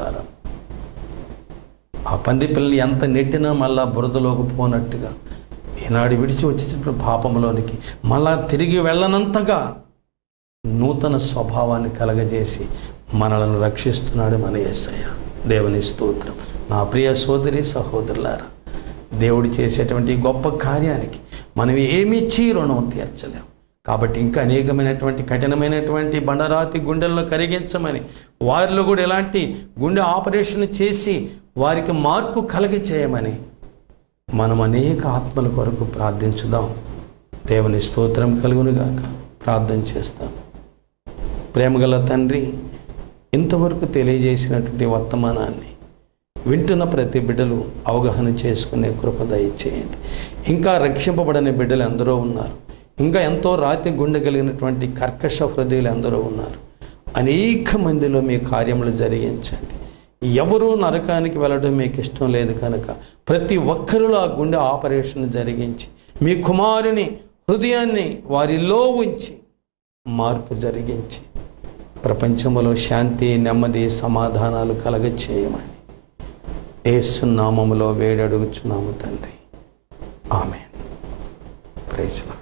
జీవితాలు ఆ పంది పిల్లలు ఎంత నెట్టినా మళ్ళా బురదలోకి పోనట్టుగా ఈనాడు విడిచి వచ్చేటప్పుడు పాపంలోనికి మళ్ళా తిరిగి వెళ్ళనంతగా నూతన స్వభావాన్ని కలగజేసి మనలను రక్షిస్తున్నాడు మన ఏసయ్య. దేవుని స్తోత్రం. నా ప్రియ సోదరి సహోదరులారా దేవుడు చేసేటువంటి గొప్ప కార్యానికి మనం ఏమిచ్చి రుణం తీర్చలేం. కాబట్టి ఇంకా అనేకమైనటువంటి కఠినమైనటువంటి బండరాతి గుండెల్లో కరిగించమని వారిలో కూడా ఎలాంటి గుండె ఆపరేషన్ చేసి వారికి మార్పు కలిగి చేయమని మనం అనేక ఆత్మల కొరకు ప్రార్థించుదాం. దేవుని స్తోత్రం కలుగునుగాక. ప్రార్థన చేస్తాం. ప్రేమగల తండ్రి ఇంతవరకు తెలియజేసినటువంటి వర్తమానాన్ని వింటున్న ప్రతి బిడ్డలు అవగాహన చేసుకునే కృప దయచేయండి. ఇంకా రక్షింపబడని బిడ్డలు ఎందరో ఉన్నారు. ఇంకా ఎంతో రాతి గుండె కలిగినటువంటి కర్కశ హృదయులు ఎందరో ఉన్నారు. అనేక మందిలో మీ కార్యములు జరిగించండి. ఎవరూ నరకానికి వెళ్ళడం మీకు ఇష్టం లేదు కనుక ప్రతి ఒక్కరిలో ఆ గుండె ఆపరేషన్ జరిగించి మీ కుమారుని హృదయాన్ని వారిలో ఉంచి మార్పు జరిగించి ప్రపంచంలో శాంతి నెమ్మది సమాధానాలు కలగ చేయమని ఏసునామములో వేడడుగుచున్నాము తండ్రి. ఆమె ప్రేజలా